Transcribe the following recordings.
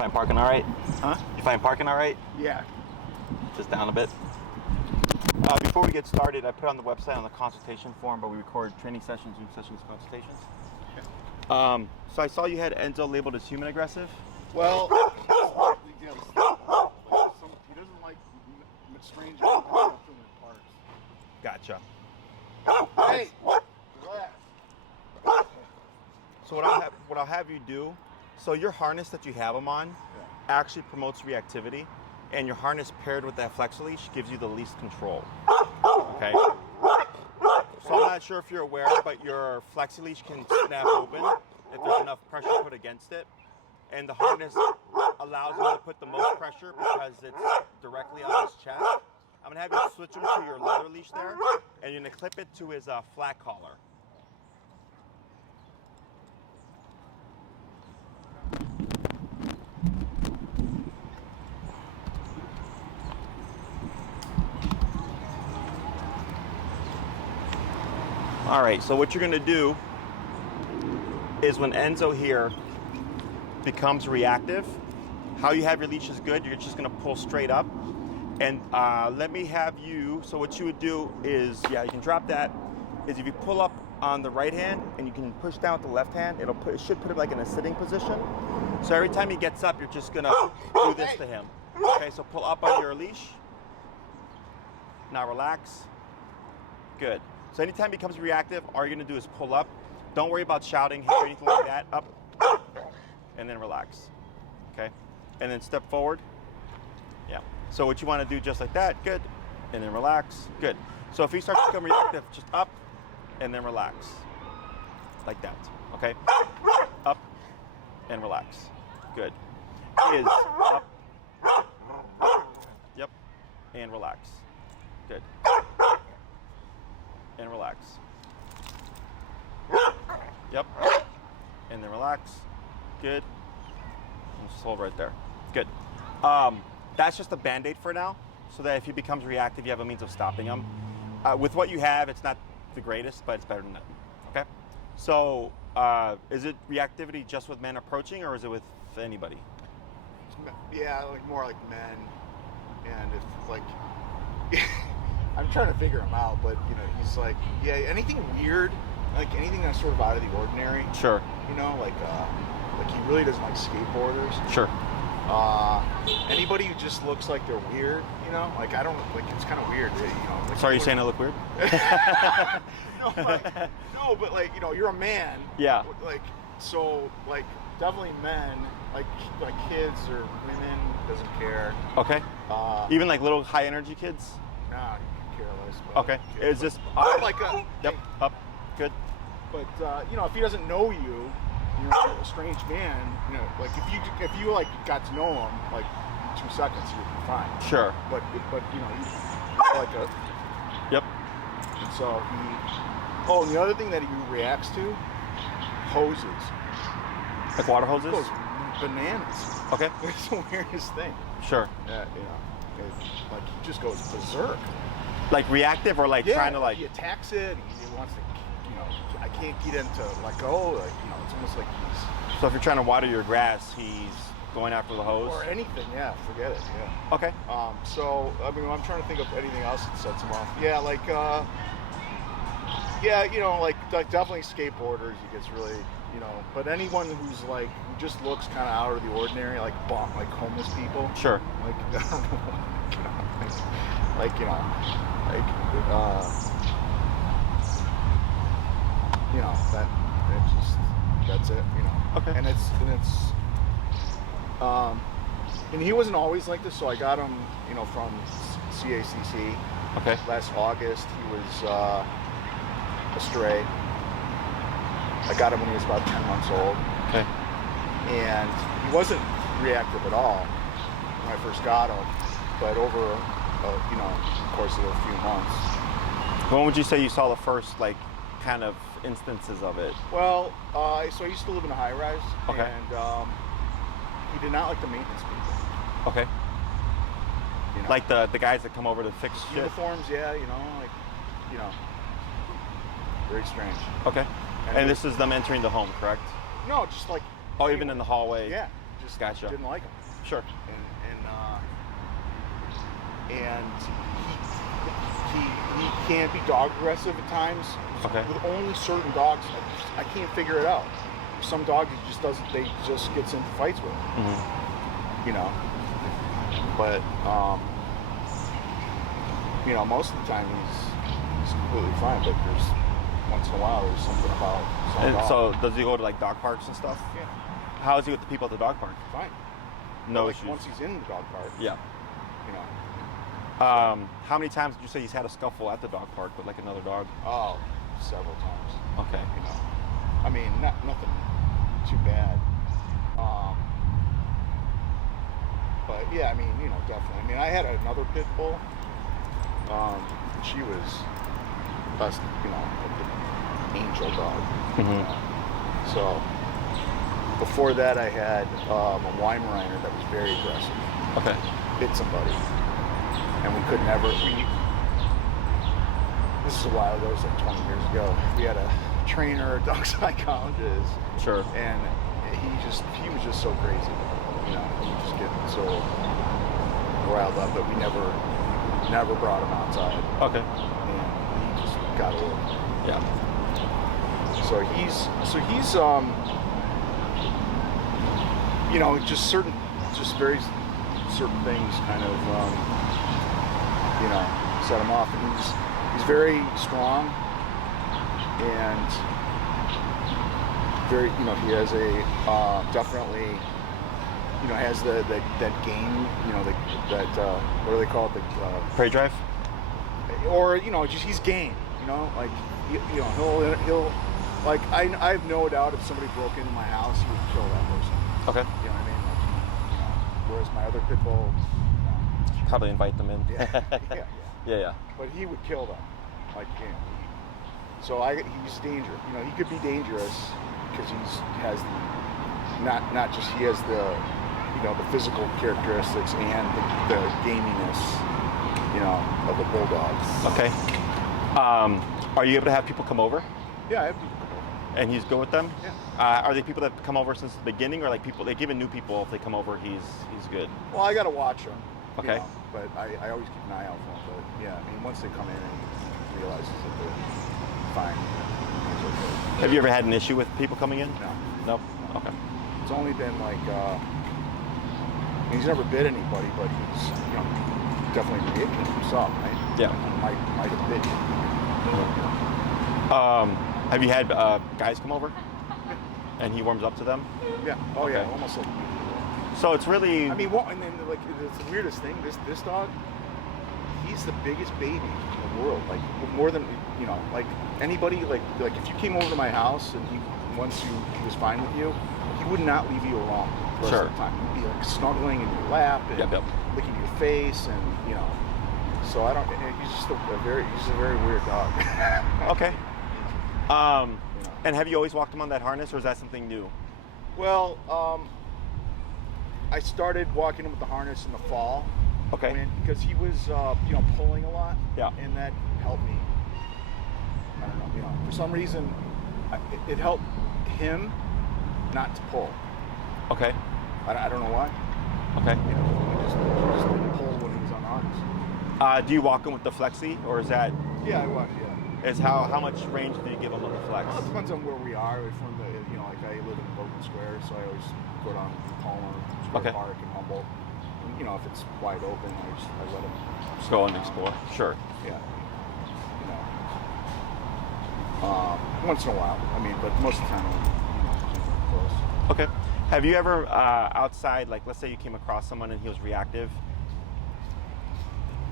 Find parking all right? Huh? You find parking all right? Yeah. Just down a bit. Before we get started, I put on the website on the consultation form, but we record training sessions, Zoom sessions, consultations. Okay. So I saw you had Enzo labeled as human aggressive. Well, he doesn't like strangers up to him in parks. Gotcha. Hey, relax. So what I'll have you do, so your harness that you have him on actually promotes reactivity, and your harness paired with that flex leash gives you the least control. Okay. So I'm not sure if you're aware, but your flexi leash can snap open if there's enough pressure put against it, and the harness allows him to put the most pressure because it's directly on his chest. I'm gonna have you switch him to your leather leash there, and you're gonna clip it to his flat collar. All right, so what you're gonna do is when Enzo here becomes reactive, how you have your leash is good, you're just gonna pull straight up. And let me have you, so what you would do is, you can drop that, is if you pull up on the right hand and you can push down with the left hand, it should put it like in a sitting position. So every time he gets up, you're just gonna do this to him. Okay, so pull up on your leash. Now relax. Good. So anytime he becomes reactive, all you're gonna do is pull up. Don't worry about shouting or anything like that. Up, and then relax. Okay, and then step forward. Yeah. So what you want to do just like that, good, and then relax, good. So if he starts to become reactive, just up, and then relax, like that. Okay. Up, and relax. Good. Is up, yep, and relax. Good. And relax. Yep. And then relax. Good. And just hold right there. Good. That's just a band-aid for now, so that if he becomes reactive, you have a means of stopping him. With what you have, it's not the greatest, but it's better than nothing. Okay? So, is it reactivity just with men approaching, or is it with anybody? Yeah, like more like men, and if like. I'm trying to figure him out, but he's like, anything weird, like anything that's sort of out of the ordinary. Sure. Like he really doesn't like skateboarders. Sure. Anybody who just looks like they're weird, like I don't like. It's kind of weird. Like, sorry, you're saying I look weird? No, but like you're a man. Yeah. Like so, like definitely men, like kids or women, doesn't care. Okay. Even like little high energy kids. Nah, careless. Okay. Is this like a yep up good? But if he doesn't know you, you're a strange man. Like if you like got to know him like in 2 seconds, you'd be fine. Sure. But you like a yep. And so he. Oh, and the other thing that he reacts to, hoses. Like water hoses. He goes bananas. Okay. It's the weirdest thing. Sure. Like he just goes berserk. Like reactive or like trying to like. He attacks it. He wants to, I can't get him to let go. Like it's almost like he's. So if you're trying to water your grass, he's going after the hose. Or anything, forget it. Yeah. Okay. So I mean, I'm trying to think of anything else that sets him off. Yeah, like. Like definitely skateboarders. He gets really, but anyone who's like who just looks kind of out of the ordinary, like homeless people. Sure. Like that's it. Okay. And and he wasn't always like this, so I got him, from CACC. Okay. Last August, he was a stray. I got him when he was about 10 months old. Okay. And he wasn't reactive at all when I first got him, but over, the course of a few months. When would you say you saw the first, like, kind of instances of it? Well, so I used to live in a high-rise. Okay. And he did not like the maintenance people. Okay. Like the guys that come over to fix shit? Uniforms, very strange. Okay. And this is them entering the home, correct? No, just like... Oh, even in the hallway? Yeah. just Gotcha. didn't like him. Sure. And he can't be dog aggressive at times. Okay. With only certain dogs, I can't figure it out. Some dogs he just doesn't. They just gets into fights with. Mm-hmm. You know. But you know, most of the time he's completely fine. But there's once in a while there's something about some And dog. so does he go to like dog parks and stuff? Yeah. How is he with the people at the dog park? Fine. No Like issues. once he's in the dog park. Yeah. You know. How many times did you say he's had a scuffle at the dog park with like another dog? Oh, several times. Okay. You know. I mean, nothing too bad. But yeah, I mean, you know, definitely. I mean, I had another pit bull. She was, you know, like an angel dog. Mm-hmm. So before that, I had a Weimaraner that was very aggressive. Okay. Bit somebody, and we could never. This is a while ago. It was like 20 years ago. We had a trainer, a dog psychologist. Sure. And he was just so crazy. You know, he was just getting so riled up that we never brought him outside. Okay. And he just got old. Yeah. So he's you know, just very certain things kind of you know, set him off. And he's very strong and very, you know, he has a definitely, you know, has that game, you know, that what do they call it, the Prey drive? or, you know, just he's game, you know, like you know, he'll like I have no doubt if somebody broke into my house, he would kill that person. Okay. You know what I mean? Like, you know, whereas my other pit bull, Probably invite them in. yeah. Yeah. But he would kill them, like, you know, so he's dangerous. You know, he could be dangerous because he has not just he has the, you know, the physical characteristics and the gaminess, you know, of a bulldog. Okay. Are you able to have people come over? Yeah, I have people come over. And he's good with them? Yeah. Are they people that come over since the beginning, or like people, like even new people, if they come over, he's good? Well, I got to watch them. Okay. You know, but I always keep an eye out for them. But yeah, I mean, once they come in and he realizes that they're fine, it's okay. Have you ever had an issue with people coming in? No. No? Okay. It's only been like, I mean, he's never bit anybody, but he's, you know, definitely bit himself, right? Yeah. Might have bit you. Have you had guys come over? And he warms up to them? Yeah. Oh yeah, Okay. almost like. So it's really... I mean, and then like it's the weirdest thing. This dog, he's the biggest baby in the world. Like more than, you know, like anybody. Like if you came over to my house and once he was fine with you, he would not leave you alone the rest of the time. He'd be like snuggling in your lap and licking your face, and you know. So I don't. He's just a very weird dog. Okay. You know. And have you always walked him on that harness, or is that something new? Well, I started walking him with the harness in the fall. Okay. Because he was, you know, pulling a lot. Yeah. And that helped me. I don't know, you know, for some reason, it helped him not to pull. Okay. I don't know why. Okay. You know, he just didn't pull when he was on harness. Do you walk him with the flexi, or is that... Yeah, I was, yeah. Is how much range do you give him on the flex? Well, it depends on where we are. From the, you know, like I live in Logan Square, so I always go down to Palmer, Square Okay. Park, and Humboldt. And, you know, if it's wide open, I let him Just go and explore. Sure. Yeah. You know. Once in a while. I mean, but most of the time, you know, close. Okay. Have you ever outside, like let's say you came across someone and he was reactive,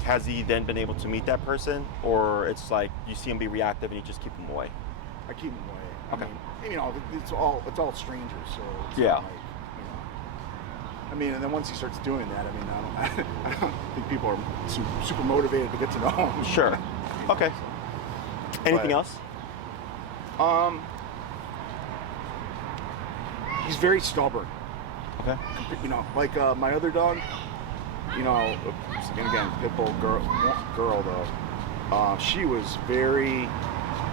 has he then been able to meet that person, or it's like you see him be reactive and you just keep him away? I keep him away. Okay. I mean, you know, it's all strangers, so it's Yeah. not like, you know. I mean, and then once he starts doing that, I mean, I don't think people are super motivated to get to know him. Sure. Okay. Anything else? He's very stubborn. Okay. You know, like my other dog. You know, and again, pit bull girl though. She was very,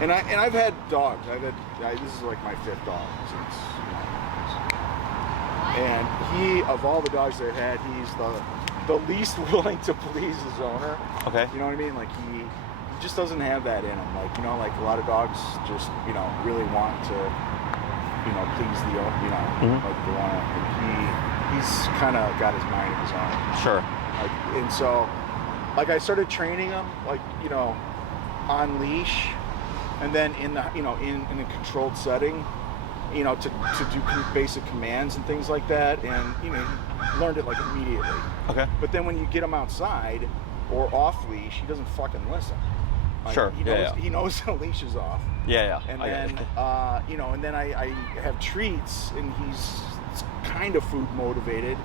and I've had dogs. This is like my 5th dog since, you know, And he, of all the dogs they had, he's the least willing to please his owner. Okay. You know what I mean? Like he just doesn't have that in him. Like, you know, like a lot of dogs just, you know, really want to, you know, please the owner, you know, like they want to, he's kind of got his mind of his own. Sure. Like, and so, like I started training him, like, you know, on leash, and then in the, you know, in a controlled setting, you know, to do basic commands and things like that, and you know, he learned it like immediately. Okay. But then when you get him outside or off leash, he doesn't fucking listen. Like, Sure. He knows the leash is off. Yeah. And then, you know, and then I have treats, and he's kind of food motivated.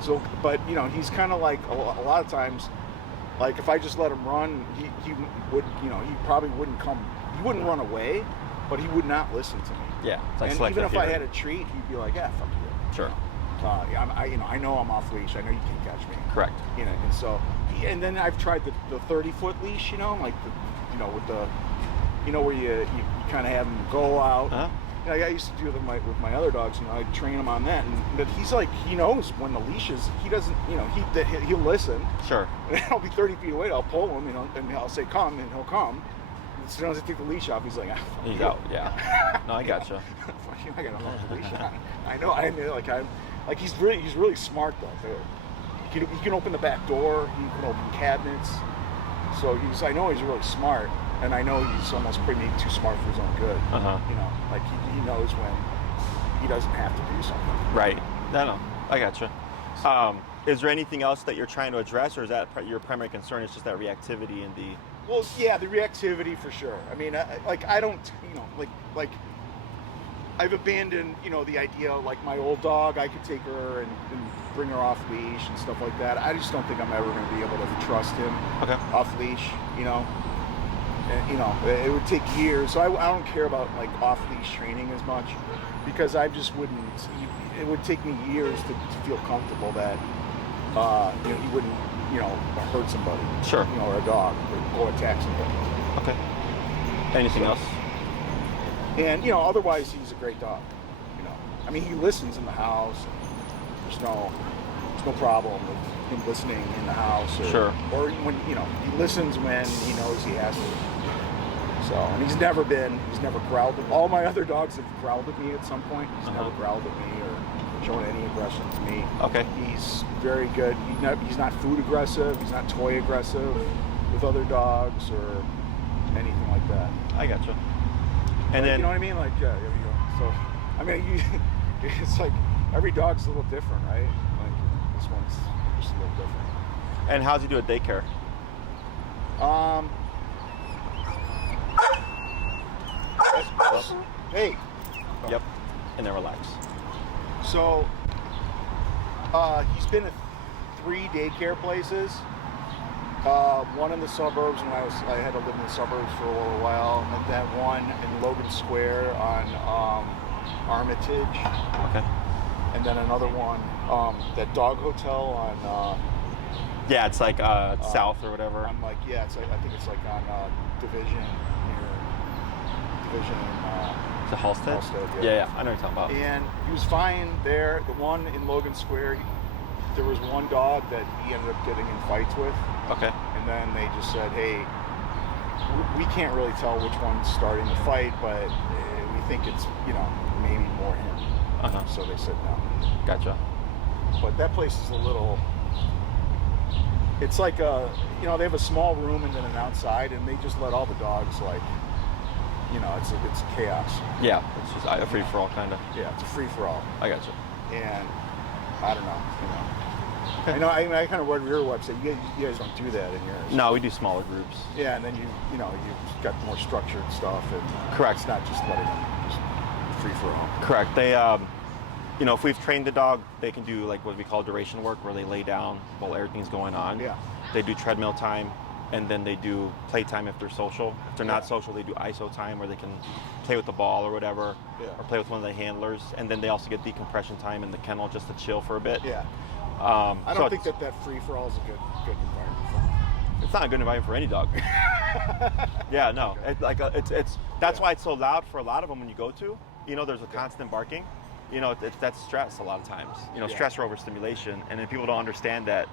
So, but you know, he's kind of like a lot of times, like if I just let him run, he would, you know, he probably wouldn't come. He wouldn't run away, but he would not listen to me. Yeah. It's like And even if I hearing. had a treat, he'd be like, "Yeah, fuck you." Sure. I know I'm off leash. I know you can't catch me. Correct. You know, and so, and then I've tried the 30-foot leash. You know, like the, you know, with the, you know, where you kind of have them go out. Uh-huh. You know, I used to do them with my other dogs. You know, I train him on that, but he's like, he knows when the leash is. He doesn't, you know, he'll listen. Sure. And I'll be 30 feet away. I'll pull him, you know, and I'll say come, and he'll come. As soon as I take the leash off, he's like, ah, fuck He's you. out. Yeah. No, I gotcha. Fuck you, I got a leash on. I know. Like he's really smart though. He can open the back door. He can open cabinets. So I know he's really smart, and I know he's almost maybe too smart for his own good. You know, like he knows when he doesn't have to do something. Right. No, I gotcha. Is there anything else that you're trying to address, or is that your primary concern? Is just that reactivity and the? Well, yeah, the reactivity for sure. I mean, I don't, you know, like I've abandoned, you know, the idea, like my old dog, I could take her and bring her off leash and stuff like that. I just don't think I'm ever going to be able to trust him off leash, you know. And, you know, it would take years. So I don't care about like off leash training as much, because I just wouldn't. It would take me years to feel comfortable that you know, he wouldn't, you know, hurt somebody. Sure. You know, or a dog, or go attack somebody. Okay. Anything else? And you know, otherwise he's a great dog. You know, I mean, he listens in the house. There's no problem with him listening in the house. Or when, you know, he listens when he knows he has to. So, and he's never growled. All my other dogs have growled at me at some point. He's never growled at me or shown any aggression to me. Okay. He's very good. He's not food aggressive. He's not toy aggressive with other dogs or anything like that. I gotcha. And then, you know what I mean? Like, yeah, you know, so, I mean, it's like every dog's a little different, right? Like, this one's just a little different. And how's he do at daycare? Hey. Yep. And then relax. So, he's been at 3 daycare places. One in the suburbs when I had to live in the suburbs for a little while, and then one in Logan Square on Armitage. Okay. And then another one, that dog hotel on. Yeah, it's like south or whatever. I'm like, yeah, it's like, I think it's like on Division near Division. The Halstead? Yeah, I know what you're talking about. And he was fine there. The one in Logan Square, there was one dog that he ended up getting in fights with. Okay. And then they just said, hey, we can't really tell which one's starting the fight, but we think it's, you know, maybe more him. So they said no. Gotcha. But that place is a little, it's like you know, they have a small room and then an outside, and they just let all the dogs, like, you know, it's chaos. Yeah, it's just a free for all kind of. Yeah, it's a free for all. I gotcha. And I don't know, you know. I mean, I kind of read your website. You guys don't do that in yours. No, we do smaller groups. Yeah, and then you know, you've got more structured stuff. And correct. It's not just letting them just free for all. Correct. They, you know, if we've trained the dog, they can do like what we call duration work, where they lay down while everything's going on. Yeah. They do treadmill time, and then they do playtime if they're social. If they're not social, they do ISO time, where they can play with the ball or whatever, or play with one of the handlers. And then they also get decompression time in the kennel just to chill for a bit. Yeah. I don't think that free-for-all is a good environment for them. It's not a good environment for any dog. Yeah, no. Okay. That's why it's so loud for a lot of them when you go to. You know, there's a constant barking. You know, that's stress a lot of times. You know, Yeah. stress or overstimulation, and then people don't understand that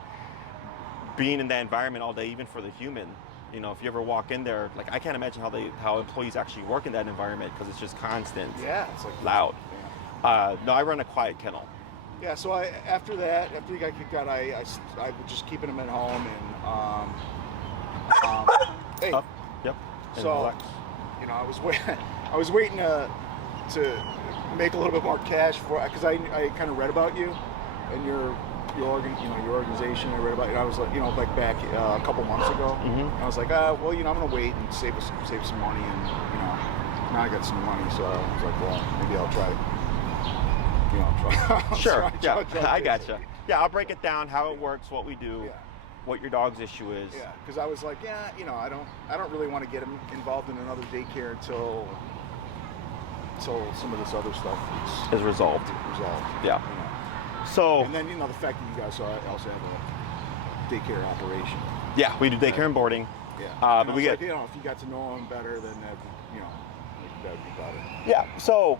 being in that environment all day, even for the human. You know, if you ever walk in there, like I can't imagine how employees actually work in that environment because it's just constant, Yeah, it's like loud. Yeah. No, I run a quiet kennel. Yeah, so after he got kicked out, I was just keeping him at home and hey, Up, yep. And so relax. you know, I was waiting to make a little bit more cash because I kind of read about you and your organization. I read about you. I was like, like back a couple months ago. Mm-hmm. And I was like, well, I'm gonna wait and save some money, and now I got some money, so I was like, well, maybe I'll try. Sure. Try I gotcha. Yeah, I'll break it down, how it works, what we do, Yeah. what your dog's issue is. Yeah, because I was like, I don't really want to get him involved in another daycare until some of this other stuff Is resolved. Yeah. So. And then the fact that you guys also have a daycare operation. Yeah, we do daycare and boarding. Yeah. But we get. Like, if you got to know him better, then that would be better. Yeah. So.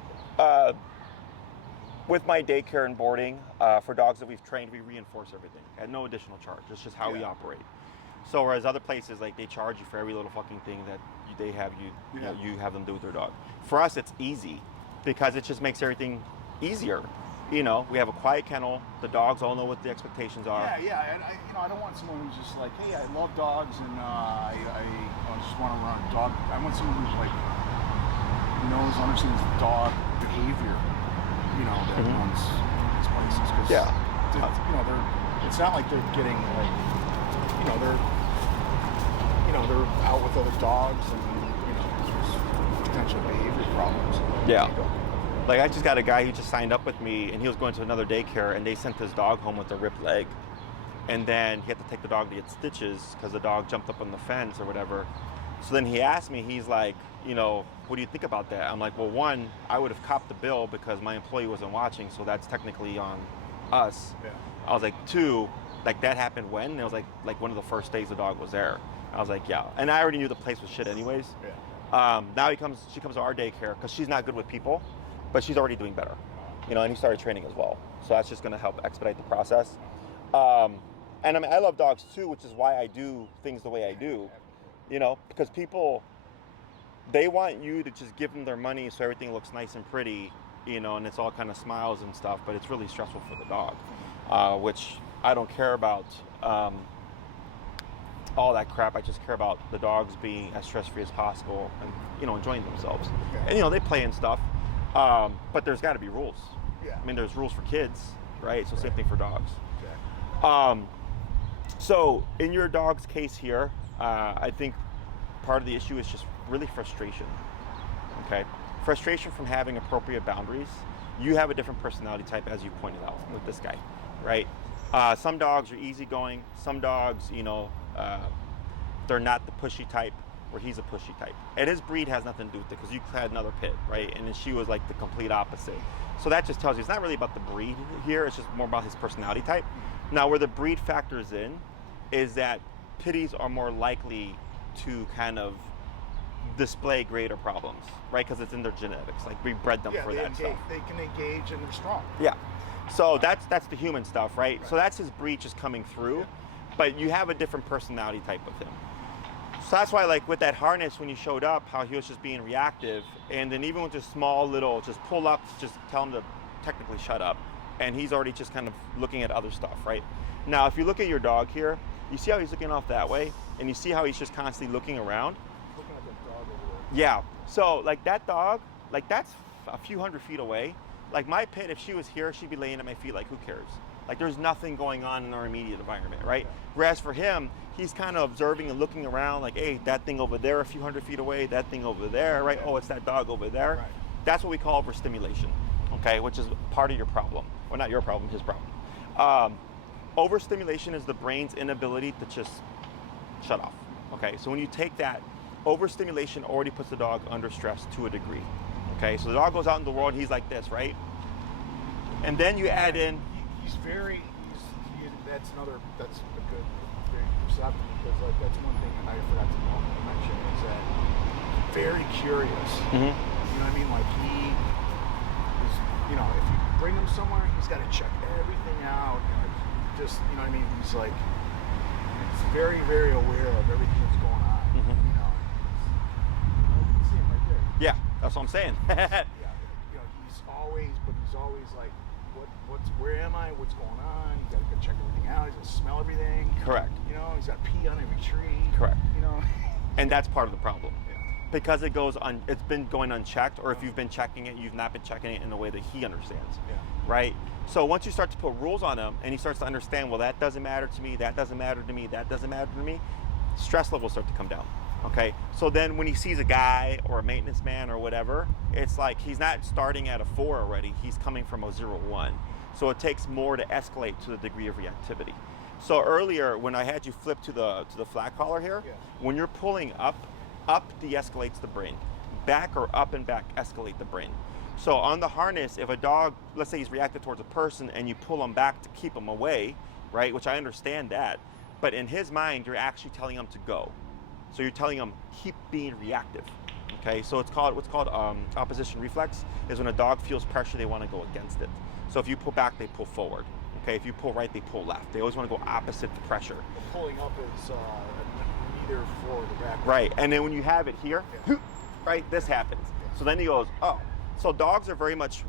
With my daycare and boarding, for dogs that we've trained, we reinforce everything at no additional charge. It's just how we operate. So whereas other places, like they charge you for every little fucking thing that they have you have them do with their dog. For us, it's easy because it just makes everything easier. We have a quiet kennel. The dogs all know what the expectations are. Yeah, and I don't want someone who's just like, hey, I love dogs and I just want to run a dog. I want someone who's like understands dog behavior. That runs these places. Cause it's not like they're getting like, they're out with other dogs and there's potential behavior problems. Yeah. Like I just got a guy who just signed up with me, and he was going to another daycare, and they sent his dog home with a ripped leg, and then he had to take the dog to get stitches because the dog jumped up on the fence or whatever. So then he asked me, he's like, what do you think about that? I'm like, well, one, I would have copped the bill because my employee wasn't watching, so that's technically on us. Yeah. I was like, two, like that happened when? And it was like one of the first days the dog was there. I was like, yeah. And I already knew the place was shit anyways. Yeah. Now she comes to our daycare because she's not good with people, but she's already doing better. And he started training as well. So that's just going to help expedite the process. And I mean, I love dogs too, which is why I do things the way I do. Because people, they want you to just give them their money so everything looks nice and pretty, and it's all kind of smiles and stuff, but it's really stressful for the dog, which I don't care about all that crap. I just care about the dogs being as stress-free as possible and, enjoying themselves. Okay. And, they play and stuff, but there's got to be rules. Yeah. I mean, there's rules for kids, right? So same thing for dogs. Okay. So in your dog's case here, I think part of the issue is just really frustration, okay? Frustration from having appropriate boundaries. You have a different personality type, as you pointed out with this guy, right? Some dogs are easygoing. Some dogs, they're not the pushy type, where he's a pushy type. And his breed has nothing to do with it, because you had another pit, right? And then she was like the complete opposite. So that just tells you it's not really about the breed here, it's just more about his personality type. Now, where the breed factors in is that pitties are more likely to kind of display greater problems, right? Because it's in their genetics. Like, we bred them for that stuff. They can engage and they're strong. Yeah. So that's the human stuff, right? So that's his breed just coming through, but you have a different personality type with him. So that's why, like, with that harness, when you showed up, how he was just being reactive, and then even with just small little, just pull up, just tell him to technically shut up, and he's already just kind of looking at other stuff, right? Now, if you look at your dog here, you see how he's looking off that way, and you see how he's just constantly looking around? Looking at the dog over there. Yeah. So, like, that dog, like, that's a few hundred feet away. Like, my pit, if she was here, she'd be laying at my feet like, who cares? Like, there's nothing going on in our immediate environment, right? Whereas for him, he's kind of observing and looking around like, hey, that thing over there a few hundred feet away, that thing over there, right? Oh, it's that dog over there. Right. That's what we call overstimulation, okay? Which is part of your problem. Well, not your problem, his problem. Overstimulation is the brain's inability to just shut off, okay? So when you take that, overstimulation already puts the dog under stress to a degree, okay? So the dog goes out in the world, he's like this, right? And then you add in... that's a good, very perceptive, because like that's one thing I forgot to mention is that he's very curious. Mm-hmm. You know what I mean? Like he is, if you bring him somewhere, he's got to check everything out. Just, you know what I mean? He's like, he's very, very aware of everything that's going on. Mm-hmm. You know, you can see him right there. Yeah, that's what I'm saying. Yeah, you know, he's always like, where am I? What's going on? He's got to go check everything out. He's got to smell everything. Correct. You know, he's got to pee on every tree. Correct. You know. And that's part of the problem. Yeah. Because it's been going unchecked, or if you've been checking it, you've not been checking it in a way that he understands. Yeah. Right? So once you start to put rules on him and he starts to understand, well, that doesn't matter to me, that doesn't matter to me, that doesn't matter to me, stress levels start to come down. Okay? So then when he sees a guy or a maintenance man or whatever, it's like he's not starting at a 4 already, he's coming from a 0-1. So it takes more to escalate to the degree of reactivity. So earlier when I had you flip to the flat collar here, Yeah. when you're pulling up de-escalates the brain. Back or up and back escalate the brain. So on the harness, if a dog, let's say he's reactive towards a person and you pull him back to keep him away, right, which I understand that, but in his mind, you're actually telling him to go. So you're telling him, keep being reactive. Okay, so what's called opposition reflex is when a dog feels pressure, they want to go against it. So if you pull back, they pull forward. Okay, if you pull right, they pull left. They always want to go opposite the pressure. The pulling up is either forward or back. Right, and then when you have it here, Yeah. right, this happens. So then he goes, oh. So dogs are very much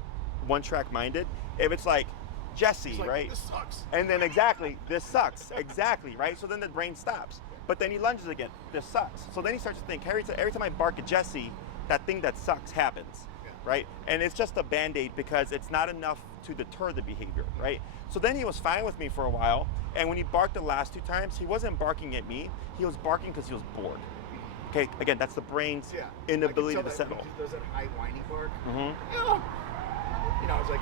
one-track minded. If it's like, Jesse, He's like, right? This sucks. And then exactly, this sucks, exactly, right? So then the brain stops. But then he lunges again, this sucks. So then he starts to think, every time I bark at Jesse, that thing that sucks happens, Yeah. right? And it's just a Band-Aid because it's not enough to deter the behavior, right? So then he was fine with me for a while, and when he barked the last 2 times, he wasn't barking at me, he was barking because he was bored. Okay, again, that's the brain's Yeah. inability I to can tell settle. that he does that high whiny bark. Mm-hmm. Yeah. You know, he's like,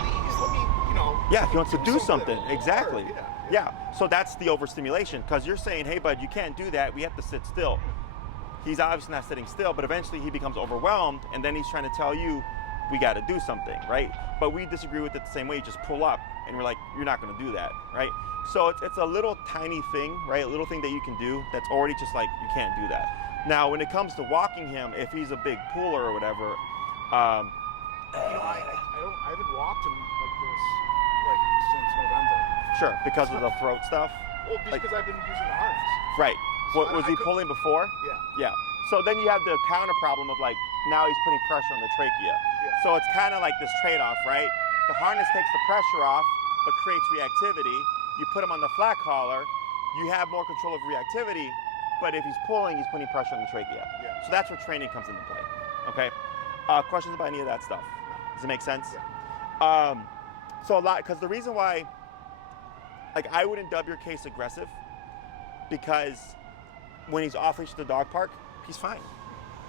please let me, you know. Yeah, he wants to do something. more." Exactly. Yeah. Yeah. So that's the overstimulation, because you're saying, hey, bud, you can't do that. We have to sit still. He's obviously not sitting still, but eventually he becomes overwhelmed, and then he's trying to tell you, we got to do something, right? But we disagree with it the same way. You just pull up, and we're like, you're not going to do that, right? So it's a little tiny thing, right? A little thing that you can do that's already just like, you can't do that. Now, when it comes to walking him, if he's a big puller or whatever, You know, I haven't walked him like this like since November. sure, because of the throat stuff. Well, because I've been using the harness. Right. So Was he pulling before? Yeah. Yeah. So then you have the counter problem of like, now he's putting pressure on the trachea. Yeah. So it's kind of like this trade-off, right? The harness takes the pressure off, but creates reactivity. You put him on the flat collar, you have more control of reactivity, but if he's pulling, he's putting pressure on the trachea. Yeah. So that's where training comes into play, okay? Questions about any of that stuff? Does it make sense? Yeah. So a lot, because the reason why, like, I wouldn't dub your case aggressive, because when he's off leash at the dog park, he's fine.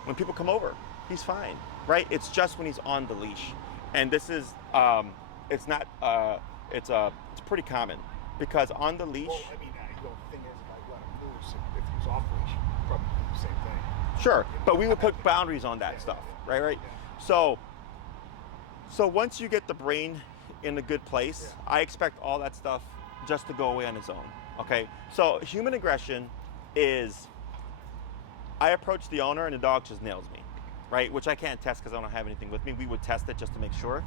When people come over, he's fine, right? It's just when he's on the leash. And this is, it's not, it's pretty common, because on the leash. Well, I mean, the thing is, if I let him loose, if he was off leash, probably do the same thing. Sure, but we would put boundaries on that stuff, right? Yeah. So once you get the brain in a good place, Yeah. I expect all that stuff just to go away on its own, okay? So human aggression is, I approach the owner and the dog just nails me, right? Which I can't test because I don't have anything with me. We would test it just to make sure.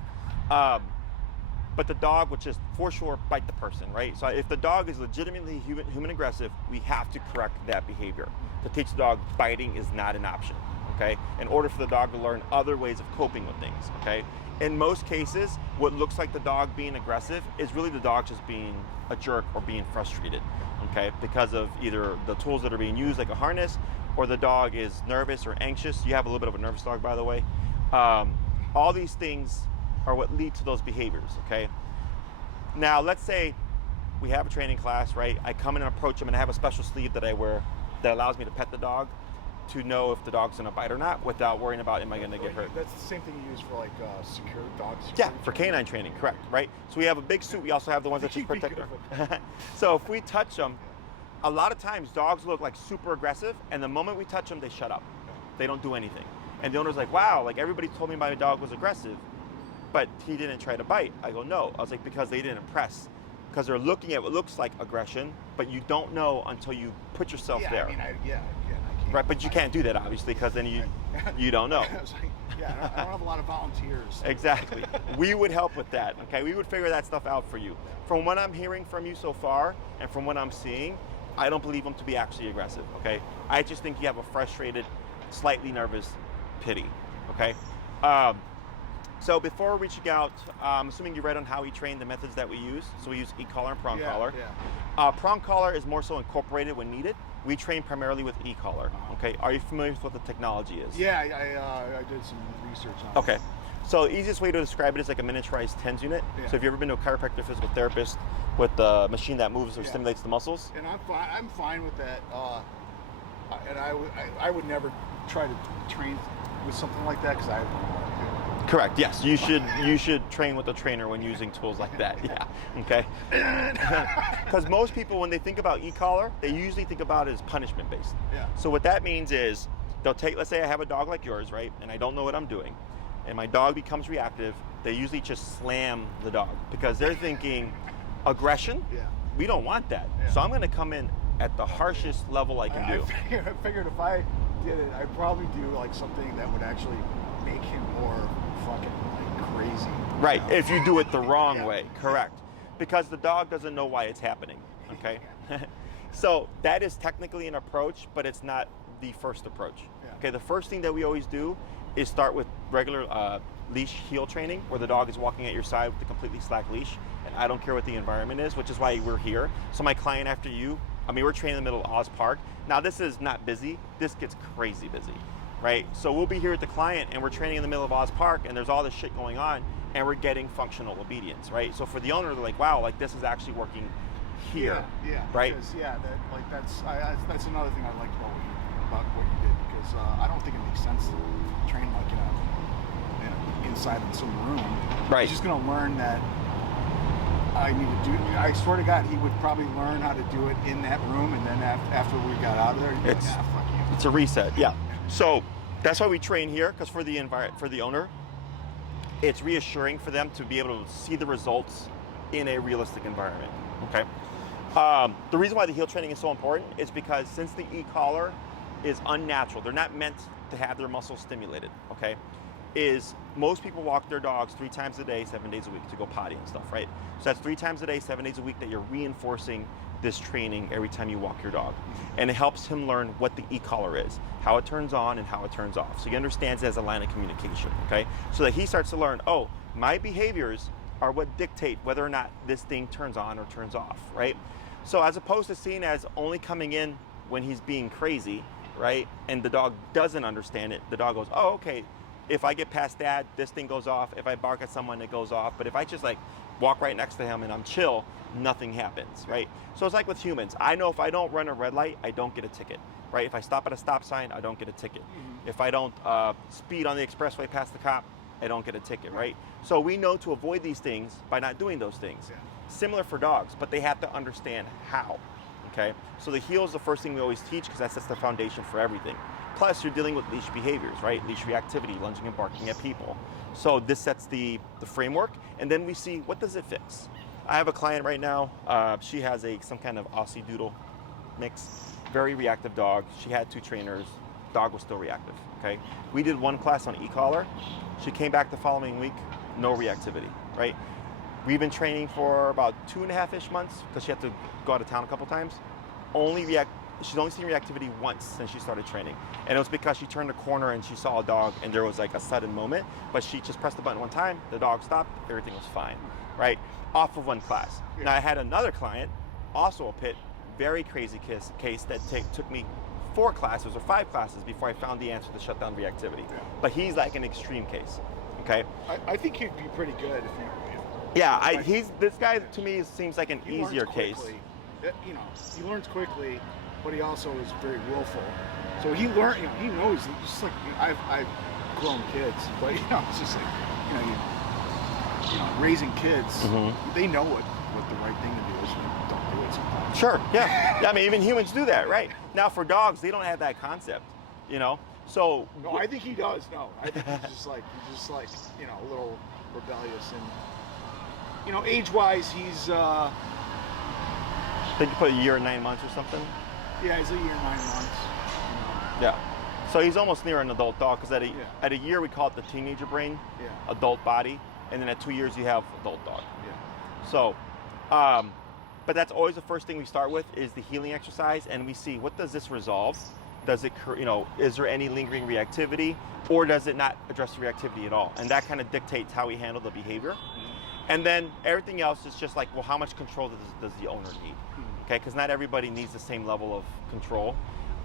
But the dog would just, for sure, bite the person, right? So if the dog is legitimately human aggressive, we have to correct that behavior. To teach the dog biting is not an option, okay? In order for the dog to learn other ways of coping with things, okay? In most cases, what looks like the dog being aggressive is really the dog just being a jerk or being frustrated, okay? Because of either the tools that are being used, like a harness, or the dog is nervous or anxious. You have a little bit of a nervous dog, by the way. All these things are what lead to those behaviors, okay? Now, let's say we have a training class, right? I come in and approach him, and I have a special sleeve that I wear that allows me to pet the dog to know if the dog's gonna bite or not without worrying about, am I gonna get hurt? That's the same thing you use for like secure dogs. Yeah, for canine training, correct, right? So we have a big suit. We also have the ones that just protect them. So if we touch them, a lot of times dogs look like super aggressive, and the moment we touch them, they shut up. They don't do anything. And the owner's like, wow, like everybody told me my dog was aggressive, but he didn't try to bite. I go, no. I was like, because they didn't press. Because they're looking at what looks like aggression, but you don't know until you put yourself there. I mean, I can't. Right, but you can't do that, obviously, because then You don't know. I was like, yeah, I don't have a lot of volunteers. Exactly. We would help with that, okay? We would figure that stuff out for you. From what I'm hearing from you so far, and from what I'm seeing, I don't believe him to be actually aggressive, okay? I just think you have a frustrated, slightly nervous pity, okay? So before reaching out, I'm assuming you read on how we train the methods that we use. So we use e-collar and prong collar. Yeah. Prong collar is more so incorporated when needed. We train primarily with e-collar, okay? Are you familiar with what the technology is? Yeah, I did some research on it. Okay. So the easiest way to describe it is like a miniaturized TENS unit. Yeah. So if you've ever been to a chiropractor, physical therapist with the machine that moves or stimulates the muscles. And I'm fine with that. And I would never try to train with something like that because I have no idea. Correct. Yes, you should train with a trainer when using tools like that. Yeah. Okay. Because most people, when they think about e-collar, they usually think about it as punishment based. Yeah. So what that means is they'll take, let's say I have a dog like yours, right, and I don't know what I'm doing, and my dog becomes reactive. They usually just slam the dog because they're thinking aggression. Yeah. We don't want that. Yeah. So I'm going to come in at the harshest level I can do. I figured if I did it, I'd probably do like something that would actually make him more fucking like crazy. Right, You know? if you do it the wrong way, correct. Because the dog doesn't know why it's happening, okay? So that is technically an approach, but it's not the first approach. Yeah. Okay, the first thing that we always do is start with regular leash heel training, where the dog is walking at your side with a completely slack leash, and I don't care what the environment is, which is why we're here. So my client after you, I mean, we're training in the middle of Oz Park. Now this is not busy, this gets crazy busy. Right? So we'll be here at the client and we're training in the middle of Oz Park and there's all this shit going on and we're getting functional obedience, right? So for the owner, they're like, wow, like this is actually working here. Yeah. Right? Because, that's another thing I liked about what you did because I don't think it makes sense to train like inside in some room. Right. He's just gonna learn that I need to do it. I swear to God, he would probably learn how to do it in that room and then after we got out of there, he'd be like, fuck you. It's a reset, yeah. So that's why we train here, because for the owner, it's reassuring for them to be able to see the results in a realistic environment. Okay. The reason why the heel training is so important is because since the e-collar is unnatural, they're not meant to have their muscles stimulated. Okay, is most people walk their dogs 3 times a day, 7 days a week to go potty and stuff, right? So that's 3 times a day, 7 days a week that you're reinforcing this training every time you walk your dog. And it helps him learn what the e-collar is, how it turns on and how it turns off. So he understands it as a line of communication, okay? So that he starts to learn, oh, my behaviors are what dictate whether or not this thing turns on or turns off, right? So as opposed to seeing as only coming in when he's being crazy, right? And the dog doesn't understand it, the dog goes, oh, okay, if I get past that, this thing goes off. If I bark at someone, it goes off. But if I just like walk right next to him and I'm chill, nothing happens, right? So it's like with humans. I know if I don't run a red light, I don't get a ticket, right? If I stop at a stop sign, I don't get a ticket. If I don't speed on the expressway past the cop, I don't get a ticket, right? So we know to avoid these things by not doing those things. Yeah. Similar for dogs, but they have to understand how, okay? So the heel is the first thing we always teach because that sets the foundation for everything. Plus, you're dealing with leash behaviors, right? Leash reactivity, lunging and barking at people. So this sets the framework, and then we see what does it fix. I have a client right now. She has some kind of Aussie Doodle mix, very reactive dog. She had 2 trainers. Dog was still reactive. Okay. We did 1 class on e-collar. She came back the following week, no reactivity. Right. We've been training for about 2.5-ish months because she had to go out of town a couple times. She's only seen reactivity once since she started training. And it was because she turned a corner and she saw a dog and there was like a sudden moment, but she just pressed the button 1 time, the dog stopped, everything was fine, right? Off of 1 class. Yeah. Now I had another client, also a pit, very crazy case that took me 4 classes or 5 classes before I found the answer to shut down reactivity. Yeah. But he's like an extreme case, okay? I think he'd be pretty good if you. Yeah, this guy to me seems like an He easier learns case. quickly. You know, he learns quickly, but he also is very willful. So he learned. You know, he knows. It's just like I've grown kids, but it's just like raising kids. Mm-hmm. They know what the right thing to do is. And don't do it sometimes. Sure, yeah. I mean, even humans do that, right? Now for dogs, they don't have that concept, So No, I think he does. No, I think he's just like a little rebellious and age-wise, he's. I think you put 1 year and 9 months or something. Yeah, he's a year and 9 months. Yeah. So he's almost near an adult dog, because at a year we call it the teenager brain, adult body, and then at 2 years you have adult dog. So, but that's always the first thing we start with is the healing exercise, and we see what does this resolve? Does it, is there any lingering reactivity, or does it not address the reactivity at all? And that kind of dictates how we handle the behavior. And then everything else is just like, well, how much control does the owner need? Okay, because not everybody needs the same level of control.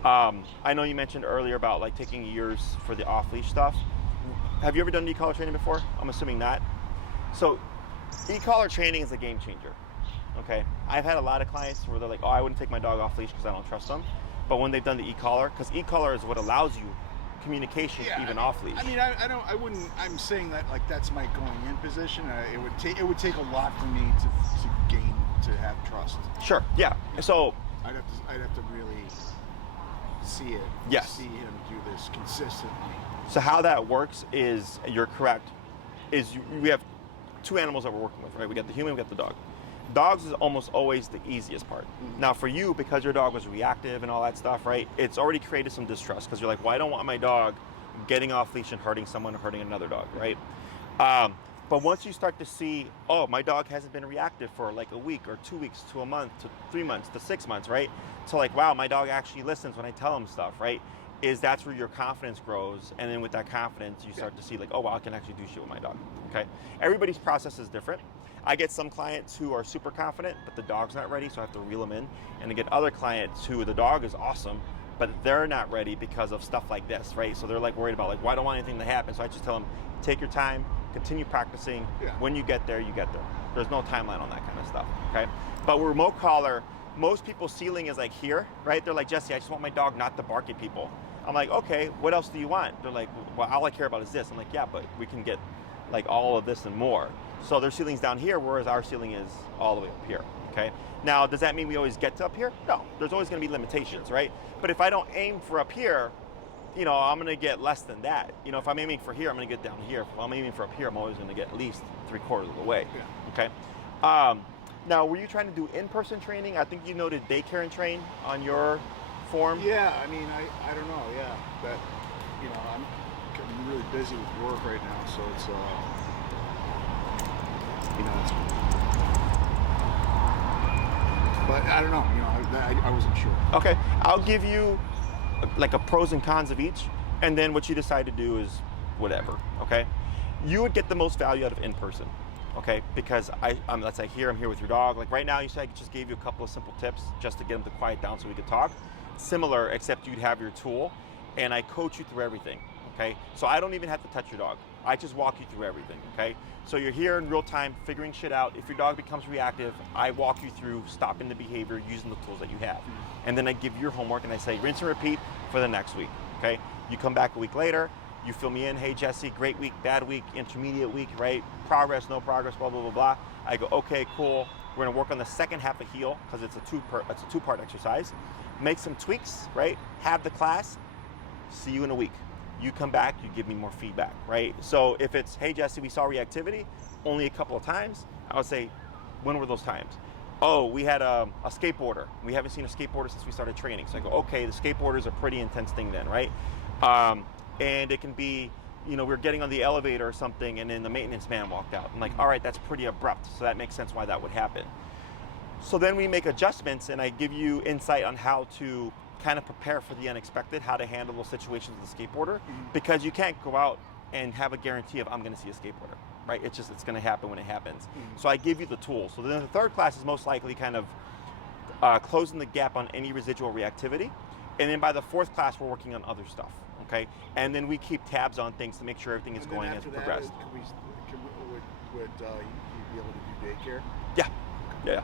I know you mentioned earlier about like taking years for the off-leash stuff. Have you ever done e-collar training before? I'm assuming not. So e-collar training is a game changer. Okay, I've had a lot of clients where they're like, oh, I wouldn't take my dog off leash because I don't trust them. But when they've done the e-collar, because e-collar is what allows you communication even off leash. I mean, I wouldn't. I'm saying that like that's my going in position. It would take a lot for me to have trust. Sure. Yeah. So I'd have to really see it. Yes. See him do this consistently. So how that works is, you're correct, we have two animals that we're working with, right? We got the human, we got the dog. Dogs is almost always the easiest part. Now for you, because your dog was reactive and all that stuff, right? It's already created some distrust, because you're like, well, I don't want my dog getting off leash and hurting someone or hurting another dog, right? But once you start to see, oh, my dog hasn't been reactive for like a week or 2 weeks to a month to 3 months to 6 months, right? To like, wow, my dog actually listens when I tell him stuff, right? That's where your confidence grows. And then with that confidence, you start to see like, oh, wow, I can actually do shit with my dog, okay? Everybody's process is different. I get some clients who are super confident, but the dog's not ready, so I have to reel them in. And I get other clients who the dog is awesome, but they're not ready because of stuff like this, right? So they're like worried about like, well, I don't want anything to happen. So I just tell them, take your time, continue practicing. When you get there, you get there. There's no timeline on that kind of stuff, okay? But with remote collar, most people's ceiling is like here, right? They're like, Jesse, I just want my dog not to bark at people. I'm like, okay, what else do you want? They're like, well, all I care about is this. I'm like, yeah, but we can get like all of this and more. So their ceiling's down here, whereas our ceiling is all the way up here, okay? Now, does that mean we always get to up here? No, there's always gonna be limitations, right? But if I don't aim for up here, I'm gonna get less than that. If I'm aiming for here, I'm gonna get down here. If I'm aiming for up here, I'm always gonna get at least 3/4 of the way, okay? Now, were you trying to do in-person training? I think you noted Daycare and Train on your form. Yeah, I mean, I don't know, yeah. But, I'm really busy with work right now, so it's, but I don't know, I wasn't sure. Okay, I'll give you like a pros and cons of each, and then what you decide to do is whatever, okay? You would get the most value out of in-person, okay? Because let's say I'm here with your dog. Like right now, you said I just gave you a couple of simple tips just to get him to quiet down so we could talk. Similar, except you'd have your tool, and I coach you through everything, okay? So I don't even have to touch your dog. I just walk you through everything, okay? So you're here in real time, figuring shit out. If your dog becomes reactive, I walk you through stopping the behavior using the tools that you have. And then I give you your homework and I say, rinse and repeat for the next week, okay? You come back a week later, you fill me in, hey Jesse, great week, bad week, intermediate week, right? Progress, no progress, blah, blah, blah, blah. I go, okay, cool. We're gonna work on the second half of heal, because it's a two-part exercise. Make some tweaks, right? Have the class, see you in a week. You come back, you give me more feedback, right? So if it's, hey Jesse, we saw reactivity only a couple of times, I would say, when were those times? Oh, we had a skateboarder. We haven't seen a skateboarder since we started training. So I go, okay, the skateboarder is a pretty intense thing then, right? And it can be, we're getting on the elevator or something and then the maintenance man walked out. I'm like, all right, that's pretty abrupt. So that makes sense why that would happen. So then we make adjustments and I give you insight on how to kind of prepare for the unexpected, how to handle those situations with the skateboarder, because you can't go out and have a guarantee of I'm going to see a skateboarder, right? It's going to happen when it happens. So I give you the tools. So then the third class is most likely kind of closing the gap on any residual reactivity. And then by the fourth class, we're working on other stuff, okay? And then we keep tabs on things to make sure everything is going as progressed. Would you be able to do daycare? Yeah.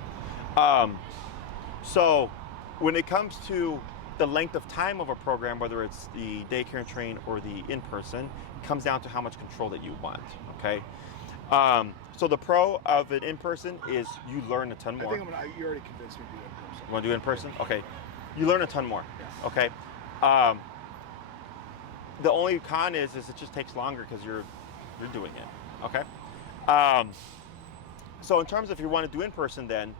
So when it comes to the length of time of a program, whether it's the Daycare and Train or the in-person, comes down to how much control that you want, okay? So the pro of an in-person is you learn a ton more. You already convinced me to do in-person. You want to do in-person? Okay. You learn a ton more, okay? The only con is it just takes longer because you're doing it, okay? So in terms of if you want to do in-person then,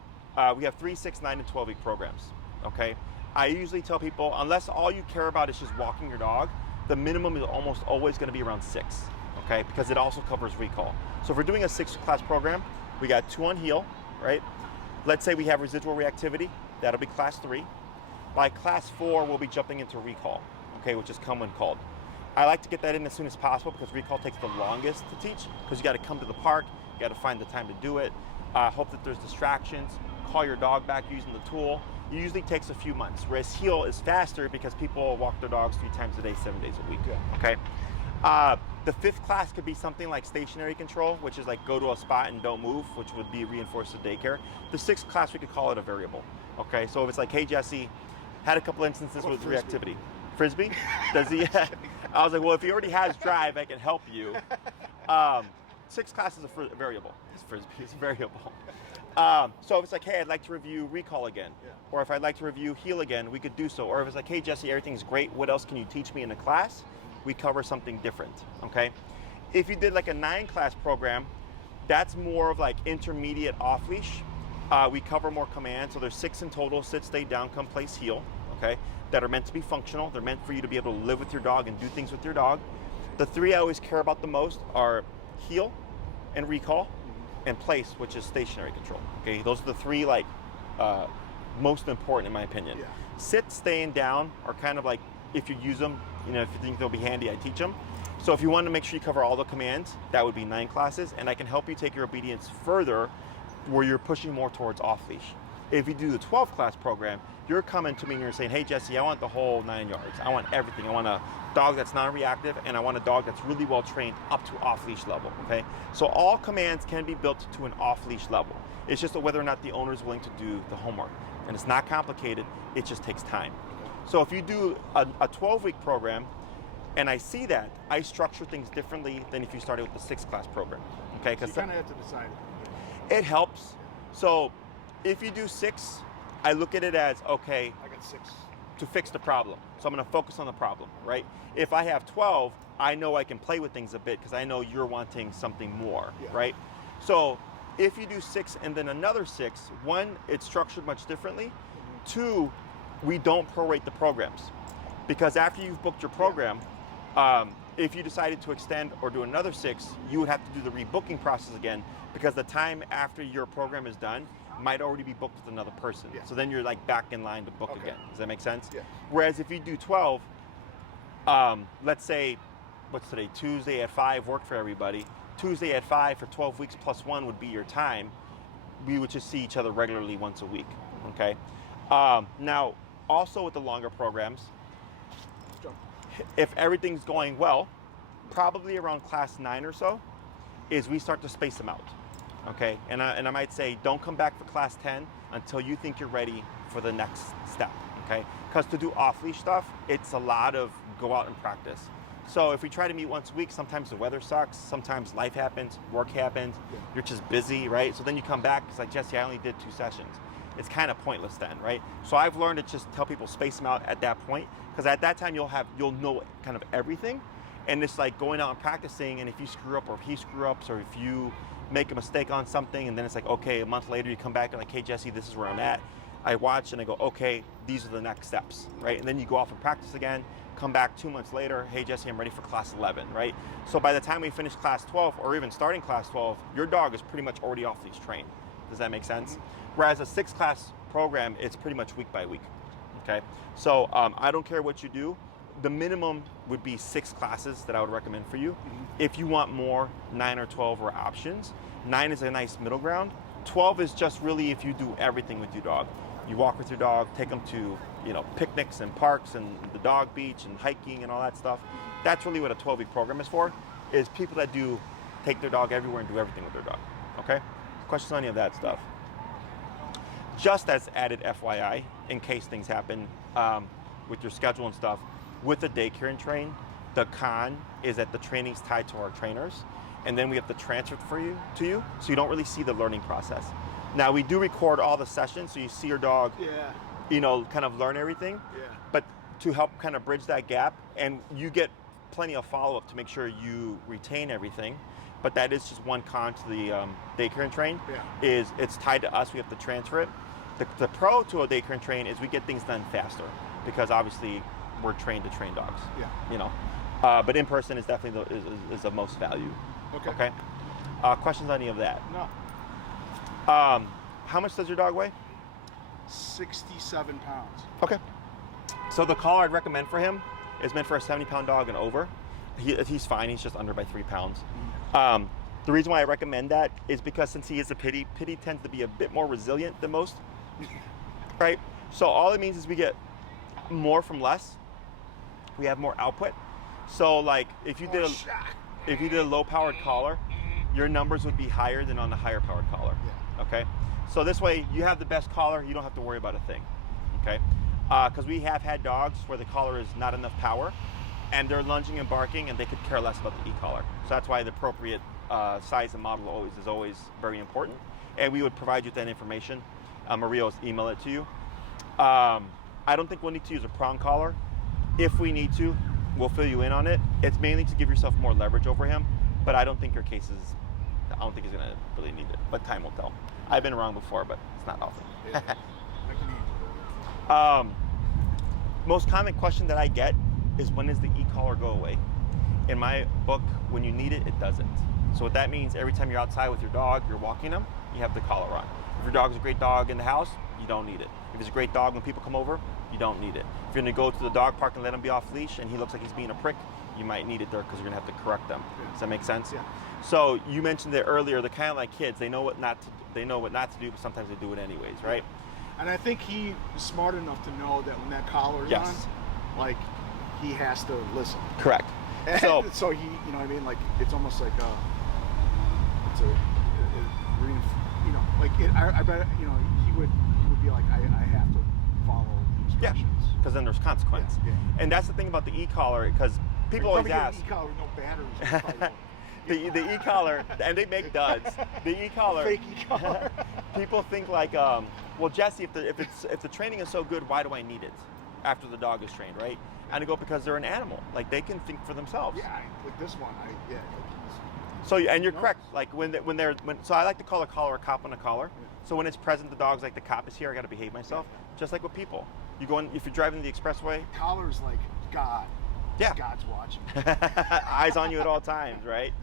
we have 3, 6, 9, and 12-week programs, okay? I usually tell people, unless all you care about is just walking your dog, the minimum is almost always going to be around 6, okay? Because it also covers recall. So if we're doing a 6-class program, we got 2 on heel, right? Let's say we have residual reactivity, that'll be class 3. By class 4, we'll be jumping into recall, okay, which is come when called. I like to get that in as soon as possible because recall takes the longest to teach because you got to come to the park, you got to find the time to do it, hope that there's distractions, call your dog back using the tool. It usually takes a few months, whereas heel is faster because people walk their dogs 3 times a day, 7 days a week, okay? The 5th class could be something like stationary control, which is like go to a spot and don't move, which would be reinforced at daycare. The 6th class, we could call it a variable, okay? So if it's like, hey, Jesse, had a couple instances with reactivity. Frisbee? Does he? I was like, well, if he already has drive, I can help you. 6th class is a variable. It's Frisbee, it's a variable. So if it's like, hey, I'd like to review recall again, or if I'd like to review heel again, we could do so. Or if it's like, hey, Jesse, everything's great, what else can you teach me in the class? We cover something different, okay? If you did like a 9-class program, that's more of like intermediate off-leash. We cover more commands, so there's 6 in total: sit, stay down, come, place, heel, okay? That are meant to be functional. They're meant for you to be able to live with your dog and do things with your dog. The 3 I always care about the most are heel and recall and place, which is stationary control, okay? Those are the 3 like most important in my opinion. Sit, stay, and down are kind of like, if you use them, you know, if you think they'll be handy, I teach them. So if you want to make sure you cover all the commands, that would be 9 classes, and I can help you take your obedience further where you're pushing more towards off-leash. If you do the 12-class program, you're coming to me and you're saying, hey, Jesse, I want the whole 9 yards. I want everything. I want a dog that's non-reactive, and I want a dog that's really well trained up to off-leash level, okay? So all commands can be built to an off-leash level. It's just whether or not the owner is willing to do the homework. And it's not complicated, it just takes time. So if you do a 12-week program, and I see that, I structure things differently than if you started with the 6-class program, okay? So you kind of have to decide. It helps. So if you do 6, I look at it as, okay, I got 6. To fix the problem. So I'm going to focus on the problem, right? If I have 12, I know I can play with things a bit because I know you're wanting something more, right? So if you do 6 and then another 6, 1, it's structured much differently. 2, we don't prorate the programs because after you've booked your program, if you decided to extend or do another 6, you would have to do the rebooking process again because the time after your program is done might already be booked with another person. So then you're like back in line to book again. Does that make sense? Whereas if you do 12, let's say, what's today? Tuesday at 5 work for everybody. Tuesday at 5 for 12 weeks plus 1 would be your time. We would just see each other regularly once a week, okay? Now, also with the longer programs, if everything's going well, probably around class 9 or so, is we start to space them out, okay? And I might say, don't come back for class 10 until you think you're ready for the next step, okay? Because to do off-leash stuff, it's a lot of go out and practice. So if we try to meet once a week, sometimes the weather sucks, sometimes life happens, work happens, you're just busy, right? So then you come back, it's like, Jesse, I only did 2 sessions. It's kind of pointless then, right? So I've learned to just tell people space them out at that point, because at that time you'll know kind of everything, and it's like going out and practicing, and if you screw up or if he screw ups or if you make a mistake on something, and then it's like, okay, a month later you come back and like, hey Jesse, this is where I'm at. I watch and I go, okay, these are the next steps, right? And then you go off and practice again, come back 2 months later, hey Jesse, I'm ready for class 11, right? So by the time we finish class 12 or even starting class 12, your dog is pretty much already off leash trained. Does that make sense? Whereas a 6-class program, it's pretty much week by week, okay? So I don't care what you do. The minimum would be 6 classes that I would recommend for you. If you want more, 9 or 12 are options. 9 is a nice middle ground. 12 is just really if you do everything with your dog. You walk with your dog, take them to, you know, picnics and parks and the dog beach and hiking and all that stuff. That's really what a 12-week program is for, is people that do take their dog everywhere and do everything with their dog, okay? Questions on any of that stuff? Just as added FYI, in case things happen with your schedule and stuff, with the daycare and train, the con is that the training's tied to our trainers, and then we have to transfer it to you, so you don't really see the learning process. Now, we do record all the sessions, so you see your dog, you know, kind of learn everything, but to help kind of bridge that gap, and you get plenty of follow-up to make sure you retain everything, but that is just one con to the daycare and train, is it's tied to us, we have to transfer it. The pro to a daycare and train is we get things done faster, because obviously we're trained to train dogs, you know. But in person is definitely is the most value. Okay. Questions on any of that? No. How much does your dog weigh? 67 pounds. Okay. So the collar I'd recommend for him is meant for a 70-pound dog and over. He's fine. He's just under by 3 pounds. The reason why I recommend that is because since he is a pitty tends to be a bit more resilient than most. Right? So all it means is we get more from less. We have more output. So like if you did a low-powered collar, your numbers would be higher than on the higher-powered collar. Yeah. Okay. So this way you have the best collar. You don't have to worry about a thing. Okay. Because we have had dogs where the collar is not enough power, and they're lunging and barking, and they could care less about the e-collar. So that's why the appropriate size and model is always very important. And we would provide you with that information. Maria will email it to you. I don't think we'll need to use a prong collar. If we need to, we'll fill you in on it. It's mainly to give yourself more leverage over him, but I don't think your case is, I don't think he's gonna really need it, but time will tell. I've been wrong before, but it's not often. Most common question that I get is, when does the e-collar go away? In my book, when you need it, it doesn't. So what that means, every time you're outside with your dog, you're walking them, you have the collar on. If your dog's a great dog in the house, you don't need it. If it's a great dog when people come over, you don't need it. If you're gonna go to the dog park and let him be off leash and he looks like he's being a prick, you might need it there because you're gonna have to correct them. Does that make sense? Yeah. So you mentioned it earlier, they're kind of like kids. They know what not to do, but sometimes they do it anyways, right? And I think he is smart enough to know that when that collar's on, like, he has to listen. Correct. So he, you know what I mean? Like, it's almost like I bet, you know, he would be like, I have to follow the instructions. Yeah, because then there's consequence. Yeah. And that's the thing about the e-collar, because people always ask. E-collar with no batteries. The e-collar, and they make duds. The e-collar. Fake e-collar. People think like, well, Jesse, if the training is so good, why do I need it after the dog is trained, right? And I go, because they're an animal. Like, they can think for themselves. Yeah, with this one, So, and you're correct. Like so I like to call a collar a cop on a collar. Yeah. So when it's present, the dog's like, the cop is here, I got to behave myself. Yeah. Just like with people. If you're driving the expressway. Collar's like God. Yeah. God's watching. Eyes on you at all times, right?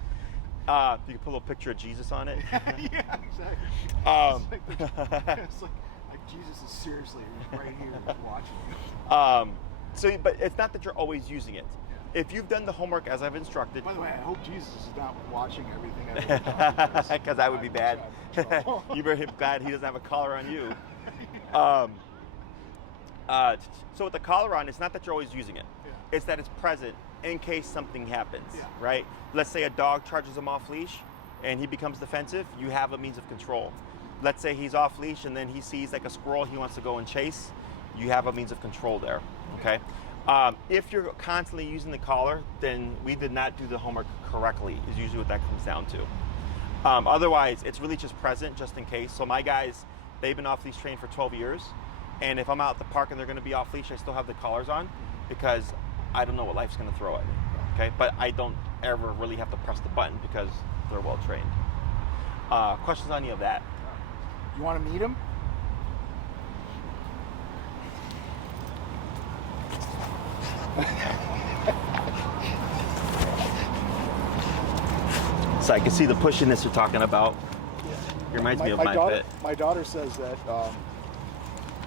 You can put a little picture of Jesus on it. Yeah, exactly. It's like Jesus is seriously right here watching you. But it's not that you're always using it. Yeah. If you've done the homework as I've instructed. By the way, I hope Jesus is not watching everything. Because that would be bad. You better be glad he doesn't have a collar on you. So with the collar on, it's not that you're always using it. Yeah. It's that it's present in case something happens, right? Let's say a dog charges him off leash and he becomes defensive, you have a means of control. Let's say he's off leash and then he sees like a squirrel he wants to go and chase, you have a means of control there, okay? If you're constantly using the collar, then we did not do the homework correctly, is usually what that comes down to. Otherwise, it's really just present just in case. So my guys, they've been off leash trained for 12 years. And if I'm out at the park and they're gonna be off leash, I still have the collars on because I don't know what life's gonna throw at me, okay? But I don't ever really have to press the button because they're well trained. Questions on any of that? You wanna meet him? So I can see the pushiness you're talking about. Yeah. It reminds me of my pet. My daughter says that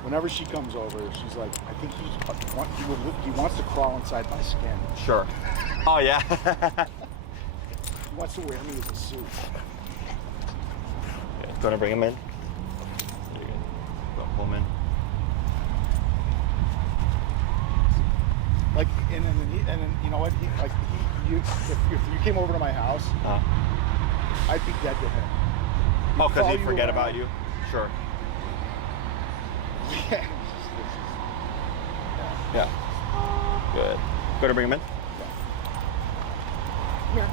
whenever she comes over, she's like, I think he wants to crawl inside my skin. Sure. Oh, yeah. He wants to wear me as a suit. Okay. Going to bring him in? There you go. Pull him in. Like, and then you know what? If you came over to my house, I'd be dead to him. Oh, because he'd forget about you? Sure. Yeah. Good. Go to bring him in? Yeah.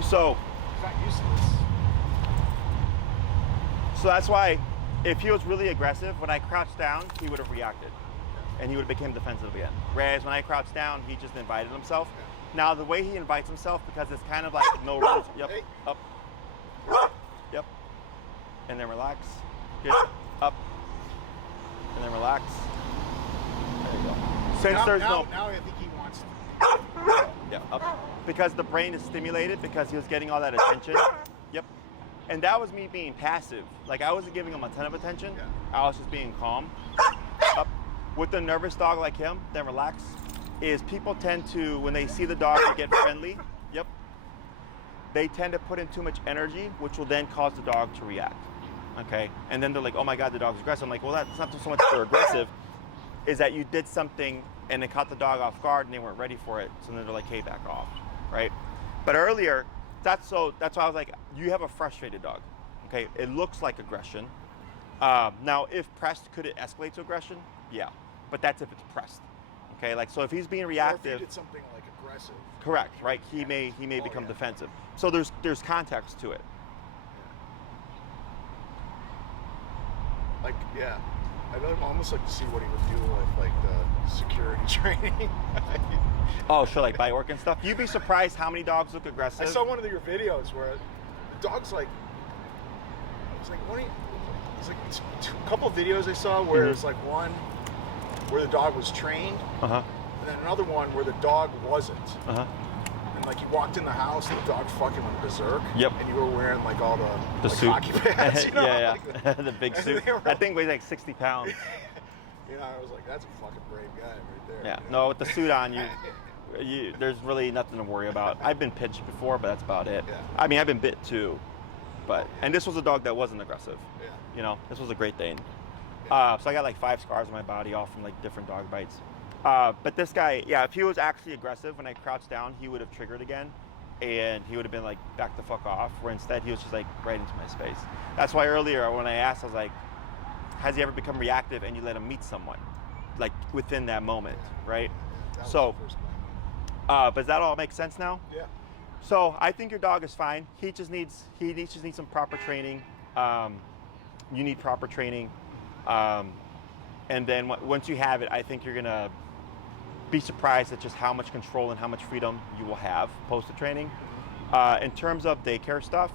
So. He's not used to this. So that's why, if he was really aggressive, when I crouched down, he would have reacted. And he would have become defensive again. Whereas when I crouched down, he just invited himself. Now, the way he invites himself, because it's kind of like no rules. Yep. Up. Yep. And then relax. Good. Up. And then relax. There you go. Now I think he wants to. Yeah, up. Because the brain is stimulated because he was getting all that attention. Yep. And that was me being passive. Like I wasn't giving him a ton of attention. Yeah. I was just being calm. Up. With a nervous dog like him, then relax, is people tend to, when they see the dog, they get friendly. Yep. They tend to put in too much energy, which will then cause the dog to react. Okay. And then they're like, oh my God, the dog's aggressive. I'm like, well, that's not so much they're aggressive, is that you did something and it caught the dog off guard and they weren't ready for it. So then they're like, hey, back off, right? But earlier, that's why I was like, you have a frustrated dog, okay? It looks like aggression. Now, if pressed, could it escalate to aggression? Yeah, but that's if it's pressed, okay? Like, so if he's being reactive. Or if you did something like aggressive. Correct, right? He may become defensive. So there's context to it. Like, yeah. I'd almost like to see what he would do with like the security training. Oh, sure, like bite work and stuff. You'd be surprised how many dogs look aggressive. I saw one of your videos where the dog's like, it's like a couple of videos I saw where it's like one where the dog was trained, and then another one where the dog wasn't. And like you walked in the house and the dog fucking went berserk. Yep. And you were wearing like all the like suit. hockey pads. You know? Yeah. Like the big suit. That thing weighs like 60 pounds. You know, I was like, that's a fucking brave guy right there. Yeah. You know? No, with the suit on, there's really nothing to worry about. I've been pinched before, but that's about it. Yeah. I mean, I've been bit too, but and this was a dog that wasn't aggressive. Yeah. You know, this was a Great Dane. Yeah. So I got like 5 scars on my body, all from like different dog bites. But this guy, yeah, if he was actually aggressive, when I crouched down, he would have triggered again, and he would have been like, back the fuck off. Where instead he was just like right into my space. That's why earlier when I asked, I was like, has he ever become reactive? And you let him meet someone, like within that moment, right? That So, was the first one. does that all make sense now? Yeah. So I think your dog is fine. He just needs some proper training. You need proper training, and then once you have it, I think you're gonna be surprised at just how much control and how much freedom you will have post the training. In terms of daycare stuff,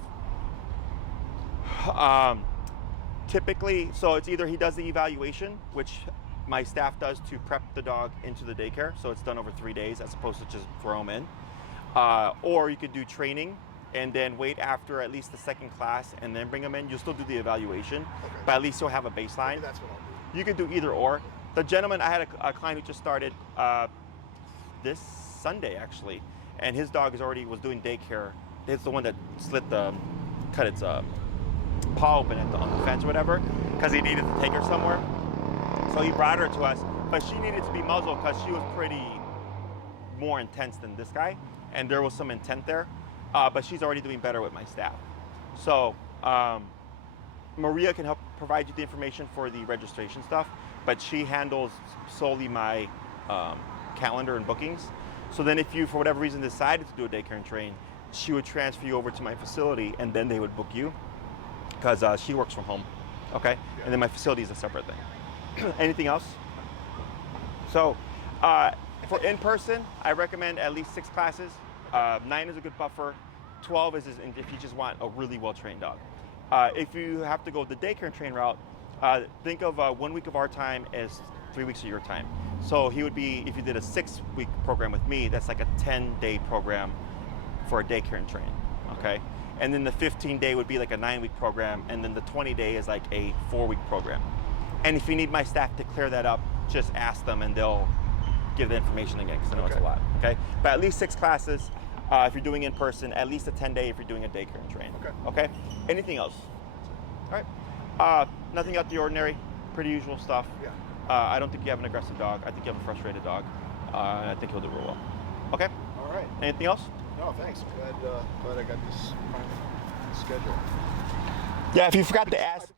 typically, so it's either he does the evaluation, which my staff does to prep the dog into the daycare, so it's done over 3 days as opposed to just throw him in. Or you could do training and then wait after at least the second class and then bring him in. You'll still do the evaluation, but at least you'll have a baseline. Maybe that's what I'll do. You could do either or. The gentleman, I had a client who just started this Sunday actually, and his dog was doing daycare. It's the one that cut its paw open on the fence or whatever, because he needed to take her somewhere. So he brought her to us, but she needed to be muzzled because she was pretty more intense than this guy, and there was some intent there. But she's already doing better with my staff. So Maria can help provide you the information for the registration stuff, but she handles solely my calendar and bookings. So then if you, for whatever reason, decided to do a daycare and train, she would transfer you over to my facility and then they would book you, because she works from home, okay? Yeah. And then my facility is a separate thing. Anything else? So for in-person, I recommend at least 6 classes. 9 is a good buffer. 12 is if you just want a really well-trained dog. If you have to go the daycare and train route, think of 1 week of our time as 3 weeks of your time. So he would be, if you did a 6-week program with me, that's like a 10-day program for a daycare and train, okay? And then the 15-day would be like a 9-week program, and then the 20-day is like a 4-week program. And if you need my staff to clear that up, just ask them and they'll give the information again, because I know it's a lot, okay? But at least 6 classes if you're doing in person, at least a 10-day if you're doing a daycare and train. Okay? Anything else? All right. Nothing out of the ordinary, pretty usual stuff. Yeah. I don't think you have an aggressive dog. I think you have a frustrated dog. And I think he'll do real well. Okay? All right. Anything else? No, thanks. Glad I got this schedule. Yeah, if you forgot to ask.